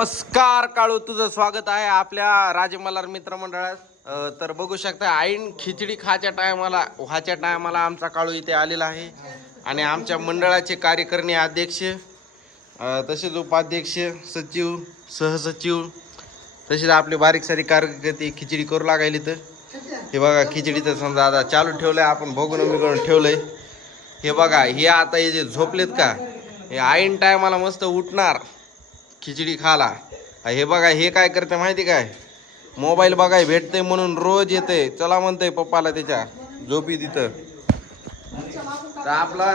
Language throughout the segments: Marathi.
नमस्कार काळू, तुझं स्वागत आहे आपल्या राजमल्हार मित्रमंडळात. तर बघू शकता आईन खिचडी व्हायच्या टायमाला आमचा काळू इथे आलेला आहे आणि आमच्या मंडळाचे कार्यकारिणी अध्यक्ष, तसेच उपाध्यक्ष, सचिव, सहसचिव, तसेच आपले बारीक सारी कार्यकर्ते खिचडी करू लागायली. तर हे बघा खिचडीचं समजा आता चालू ठेवलंय, आपण बघून ठेवलंय. हे बघा, हे आता हे जे झोपलेत का, हे आईन टायमाला मस्त उठणार खिचडी खाला. हे बघा हे काय करते माहिती काय, मोबाईल बघाय भेटते म्हणून रोज येते, चला म्हणते पप्पाला त्याच्या झोपी तिथं. तर आपला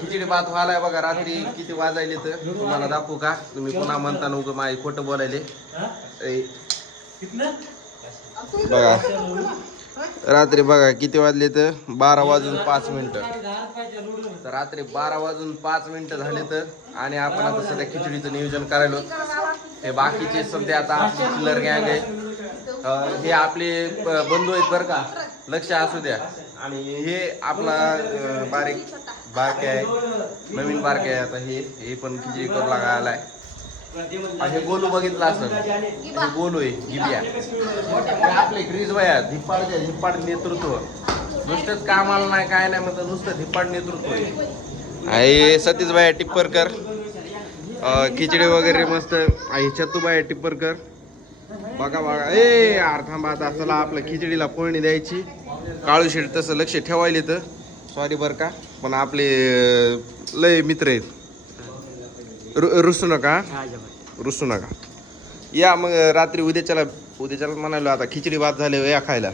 खिचडी भात व्हायलाय बघा. रात्री किती वाजायले तर तुम्हाला दाखवू का, तुम्ही पुन्हा म्हणता न उगं माझे खोटं बोलायले. बघा रात्री बघा किती वाजले तर 12:05. तर रात्री 12:05 झाले तर, आणि आपण आता सध्या खिचडीचं नियोजन करायलो. हे बाकीचे सध्या आता आपली चिल्लर गँग आहे, हे आपले बंधू आहेत बरं का, लक्ष असू द्या. आणि हे आपला बारके आहे, नवीन बारके आहे. आता हे पण खिचडी करू लागायला आहे. हे गोलू बघितलं असं, हे गोलू आहे गिबिया. आपले ग्रीज वया धिप्पाड नेतृत्व, नुसतंच कामाला नाही काय नाही म्हणतात, नुसतं धिप्पाड नेतृत्व आहे. सतीश भाई टिप्परकर खिचडी वगैरे मस्त आहे. चतुबाई टिप्परकर बघा. ए यार थांबा, आता चला आपल्या खिचडीला फोडणी द्यायची. काळू शेट तसं लक्ष ठेवायले तर सॉरी बरं का, पण आपले लय मित्र आहेत, रुसू नका या. मग रात्री उद्याच्याला म्हणालो आता खिचडी भात झाले या खायला.